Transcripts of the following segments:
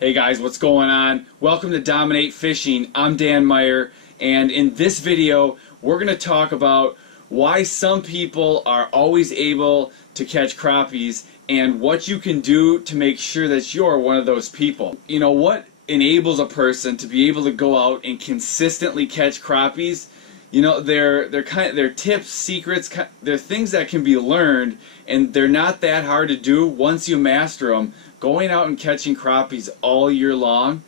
Hey guys, what's going on? Welcome to Dominate Fishing. I'm Dan Meyer, and in this video we're going to talk about why some people are always able to catch crappies and what you can do to make sure that you're one of those people. You know, what enables a person to be able to go out and consistently catch crappies? You know, they're tips, secrets, they're things that can be learned, and they're not that hard to do once you master them. Going out and catching crappies all year long,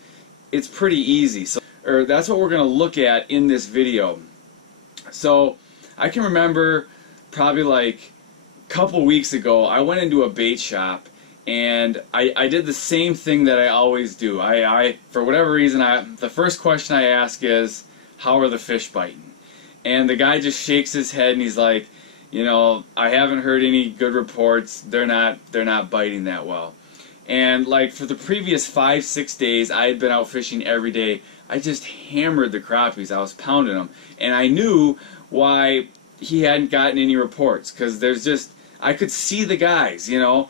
it's pretty easy. So, that's what we're going to look at in this video. So, I can remember probably like a couple weeks ago, I went into a bait shop and I did the same thing that I always do. For whatever reason, the first question I ask is, how are the fish biting? And the guy just shakes his head and he's like, you know, I haven't heard any good reports. They're not biting that well. And like for the previous 5-6 days, I had been out fishing every day. I just hammered the crappies. I was pounding them, and I knew why he hadn't gotten any reports, because I could see the guys, you know.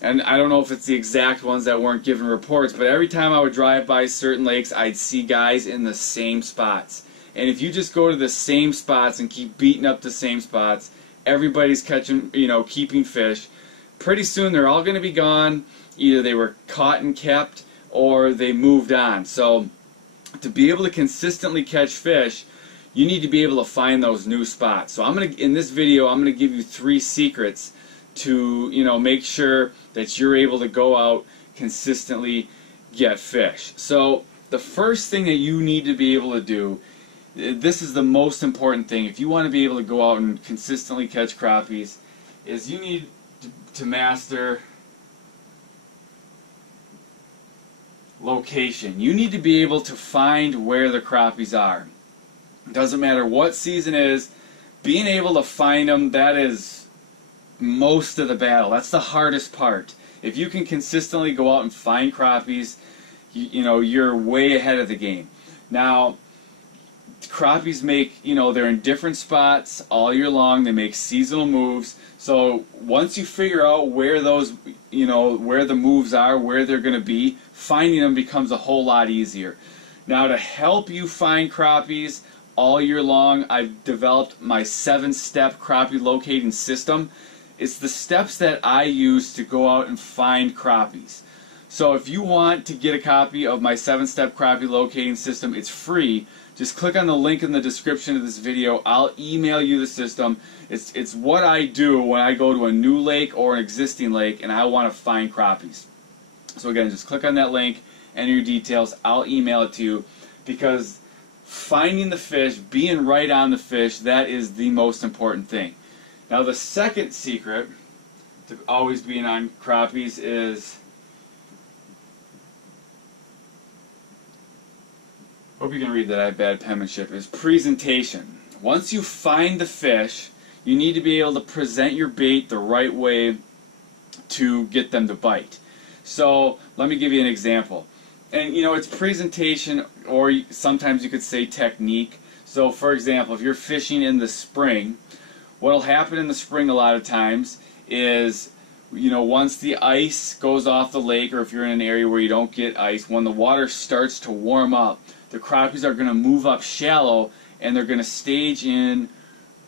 And I don't know if it's the exact ones that weren't giving reports, but every time I would drive by certain lakes, I'd see guys in the same spots. And if you just go to the same spots and keep beating up the same spots, everybody's catching, you know, keeping fish. Pretty soon they're all going to be gone. Either they were caught and kept, or they moved on. So to be able to consistently catch fish, you need to be able to find those new spots. So in this video, I'm going to give you 3 secrets to, you know, make sure that you're able to go out consistently get fish. So the first thing that you need to be able to do, this is the most important thing if you want to be able to go out and consistently catch crappies, is you need to master location. You need to be able to find where the crappies are. It doesn't matter what season it is, being able to find them, that is most of the battle. That's the hardest part. If you can consistently go out and find crappies, you know, you're way ahead of the game. Now, crappies make, you know, they're in different spots all year long. They make seasonal moves. So once you figure out where those, you know, where the moves are, where they're going to be, finding them becomes a whole lot easier. Now, to help you find crappies all year long, I've developed my 7-step crappie locating system. It's the steps that I use to go out and find crappies. So if you want to get a copy of my 7-step crappie locating system, it's free. Just click on the link in the description of this video. I'll email you the system. It's what I do when I go to a new lake or an existing lake and I want to find crappies. So again, just click on that link, enter your details. I'll email it to you, because finding the fish, being right on the fish, that is the most important thing. Now, the second secret to always being on crappies is, hope you can read that, I have bad penmanship, is presentation. Once you find the fish, you need to be able to present your bait the right way to get them to bite. So let me give you an example. And you know, it's presentation, or sometimes you could say technique. So for example, if you're fishing in the spring, what will happen in the spring a lot of times is, you know, once the ice goes off the lake, or if you're in an area where you don't get ice, when the water starts to warm up, the crappies are going to move up shallow and they're going to stage in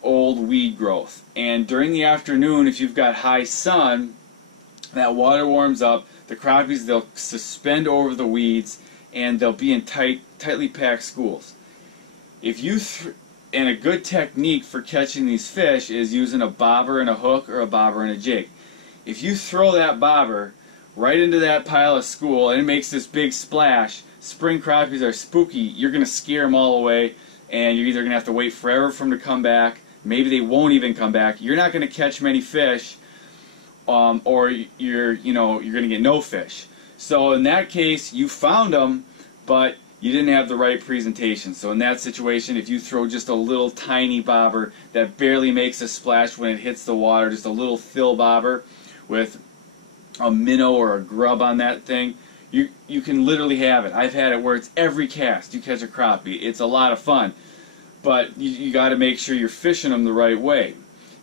old weed growth. And during the afternoon, if you've got high sun, that water warms up, the crappies, they'll suspend over the weeds and they'll be in tightly packed schools. And a good technique for catching these fish is using a bobber and a hook, or a bobber and a jig. If you throw that bobber right into that pile of school and it makes this big splash, spring crappies are spooky. You're going to scare them all away, and you're either going to have to wait forever for them to come back. Maybe they won't even come back. You're not going to catch many fish, or you're going to get no fish. So in that case, you found them, but you didn't have the right presentation. So in that situation, if you throw just a little tiny bobber that barely makes a splash when it hits the water, just a little fill bobber with a minnow or a grub on that thing, you can literally have it. I've had it where it's every cast you catch a crappie. It's a lot of fun, but you got to make sure you're fishing them the right way.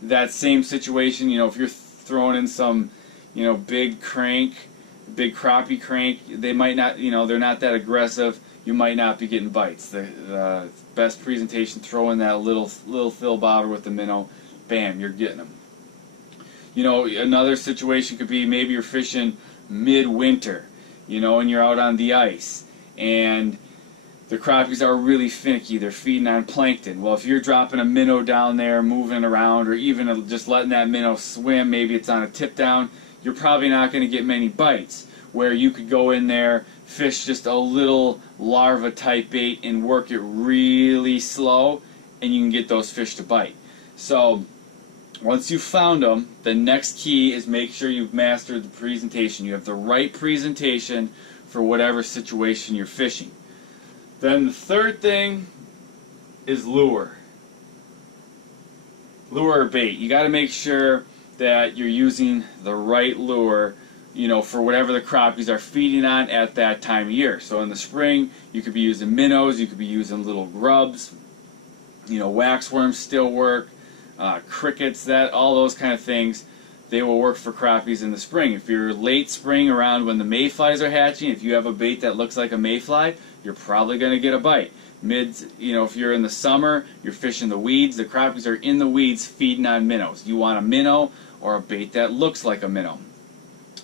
That same situation, you know, if you're throwing in some, you know, big crank big crappie crank, they might not, they're not that aggressive. You might not be getting bites. The best presentation, throw in that little fill bobber with the minnow, bam, you're getting them. Another situation could be maybe you're fishing midwinter, and you're out on the ice, and the crappies are really finicky. They're feeding on plankton. Well, if you're dropping a minnow down there, moving around, or even just letting that minnow swim, maybe it's on a tip down, you're probably not going to get many bites. Where you could go in there, fish just a little larva type bait and work it really slow, and you can get those fish to bite. So once you've found them, the next key is make sure you've mastered the presentation. You have the right presentation for whatever situation you're fishing. Then the third thing is lure. Lure or bait. You got to make sure that you're using the right lure, for whatever the crappies are feeding on at that time of year. So in the spring, you could be using minnows, you could be using little grubs, waxworms still work, crickets, all those kind of things, they will work for crappies in the spring. If you're late spring, around when the mayflies are hatching, if you have a bait that looks like a mayfly, you're probably going to get a bite. If you're in the summer, you're fishing the weeds, the crappies are in the weeds feeding on minnows. You want a minnow or a bait that looks like a minnow.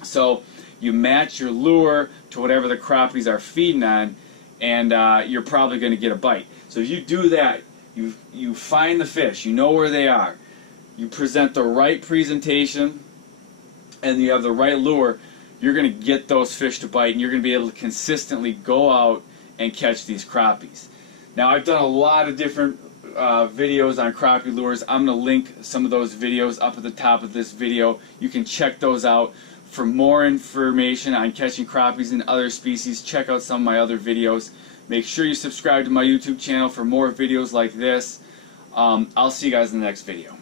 So you match your lure to whatever the crappies are feeding on, and you're probably going to get a bite. So if you do that, you find the fish, you know where they are, you present the right presentation, and you have the right lure, you're going to get those fish to bite, and you're going to be able to consistently go out and catch these crappies. Now, I've done a lot of different videos on crappie lures. I'm going to link some of those videos up at the top of this video. You can check those out. For more information on catching crappies and other species, check out some of my other videos. Make sure you subscribe to my YouTube channel for more videos like this. I'll see you guys in the next video.